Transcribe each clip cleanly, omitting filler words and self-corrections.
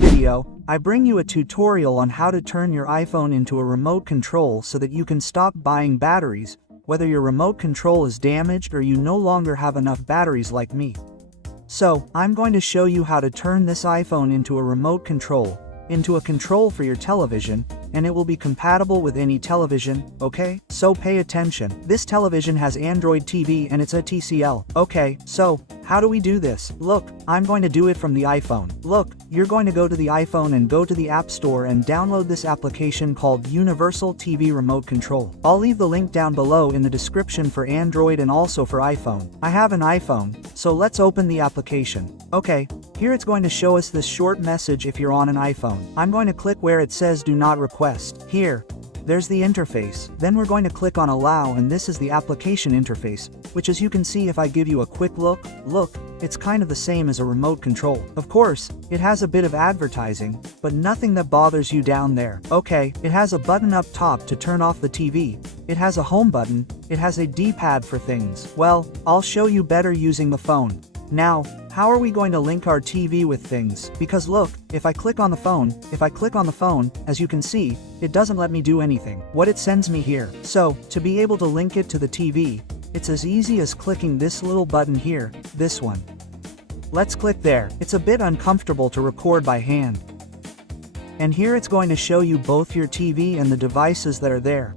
video, I bring you a tutorial on how to turn your iPhone into a remote control so that you can stop buying batteries, whether your remote control is damaged or you no longer have enough batteries like me. So, I'm going to show you how to turn this iPhone into a remote control, into a control for your television, and it will be compatible with any television, okay? So pay attention. This television has Android TV and it's a TCL. Okay, so, how do we do this? Look, I'm going to do it from the iPhone. Look, you're going to go to the iPhone and go to the App Store and download this application called Universal TV Remote Control. I'll leave the link down below in the description for Android and also for iPhone. I have an iPhone, so let's open the application. Okay, here it's going to show us this short message if you're on an iPhone. I'm going to click where it says do not request. Here, there's the interface. Then we're going to click on allow, and this is the application interface, which as you can see if I give you a quick look, it's kind of the same as a remote control. Of course, it has a bit of advertising, but nothing that bothers you down there. Okay, it has a button up top to turn off the TV. It has a home button. It has a D-pad for things. Well, I'll show you better using the phone. Now, how are we going to link our TV with things? Because look, if I click on the phone, as you can see, it doesn't let me do anything. What it sends me here. So, to be able to link it to the TV, it's as easy as clicking this little button here, this one. Let's click there. It's a bit uncomfortable to record by hand. And here it's going to show you both your TV and the devices that are there.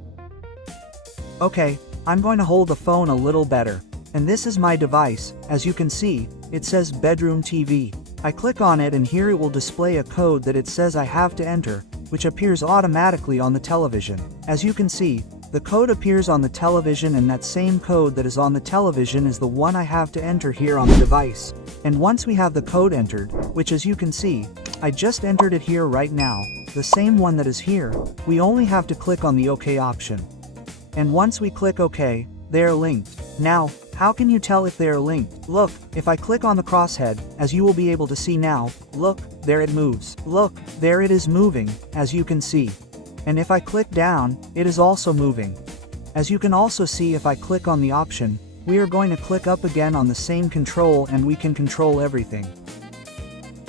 Okay, I'm going to hold the phone a little better. And this is my device. As you can see, it says bedroom TV. I click on it and here it will display a code that it says I have to enter, which appears automatically on the television. As you can see, the code appears on the television, and that same code that is on the television is the one I have to enter here on the device. And once we have the code entered, which as you can see, I just entered it here right now, the same one that is here, we only have to click on the OK option. And once we click OK, they are linked. Now, how can you tell if they are linked? Look, if I click on the crosshead, as you will be able to see now, look, there it moves. Look, there it is moving, as you can see. And if I click down, it is also moving. As you can also see, if I click on the option, we are going to click up again on the same control and we can control everything.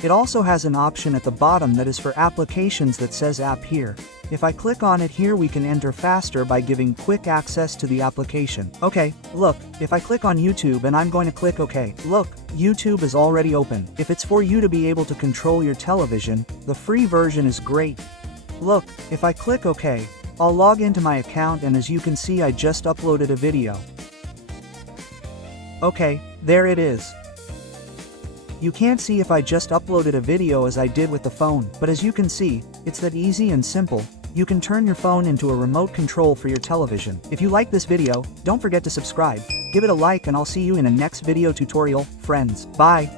It also has an option at the bottom that is for applications that says app here. If I click on it here, we can enter faster by giving quick access to the application. Okay, look, if I click on YouTube and I'm going to click OK, look, YouTube is already open. If it's for you to be able to control your television, the free version is great. Look, if I click OK, I'll log into my account, and as you can see I just uploaded a video. Okay, there it is. You can't see if I just uploaded a video as I did with the phone, but as you can see, it's that easy and simple. You can turn your phone into a remote control for your television. If you like this video, don't forget to subscribe, give it a like, and I'll see you in a next video tutorial, friends. Bye.